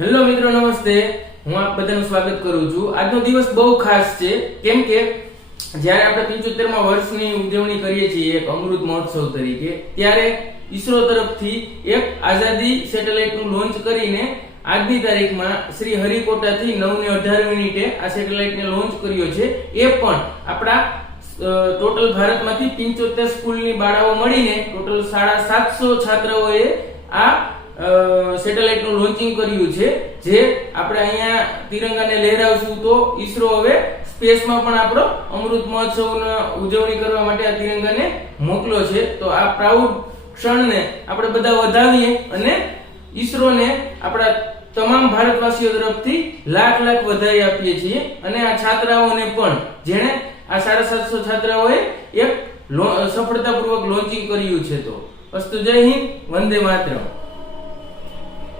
Hello મિત્રો, નમસ્તે. હું આપ બધાનું સ્વાગત કરું છું. આજનો દિવસ બહુ ખાસ છે, કેમ કે જ્યારે આપણે 75મા વર્ષની ઉજવણી કરીએ છીએ એક અમૃત મહોત્સવ તરીકે, ત્યારે ઈસરો તરફથી એક આઝાદી સેટેલાઇટનું લોન્ચ કરીને આજની તારીખમાં શ્રી હરિકોટાથી 9:18 આ સેટેલાઇટને લોન્ચ કર્યો છે. એ પણ આપણા ટોટલ ભારતમાંથી 75 સ્કૂલની બાળાઓ મળીને ટોટલ 750 છાત્રાઓએ આ સેટેલાઇટ નું લોન્ચિંગ કર્યું છે. જે આપણે અહીંયા તિરંગાને લહેરાવશું તો ઈસરો હવે સ્પેસમાં પણ આપણો અમૃત મહોત્સવની ઉજવણી કરવા માટે આ તિરંગાને મોકલ્યો છે. તો આ પ્રાઉડ ક્ષણને આપણે બધા વધાવીએ અને ઈસરોને આપણા તમામ ભારતવાસીઓ તરફથી લાખ લાખ વધાઈ આપીએ છીએ. અને આ છાત્રાઓને પણ જેણે આ 750 છાત્રાઓએ એક સફળતાપૂર્વક લોન્ચિંગ કર્યું છે. તો અસ્તુ, જય હિન્દ, વંદે માતરમ.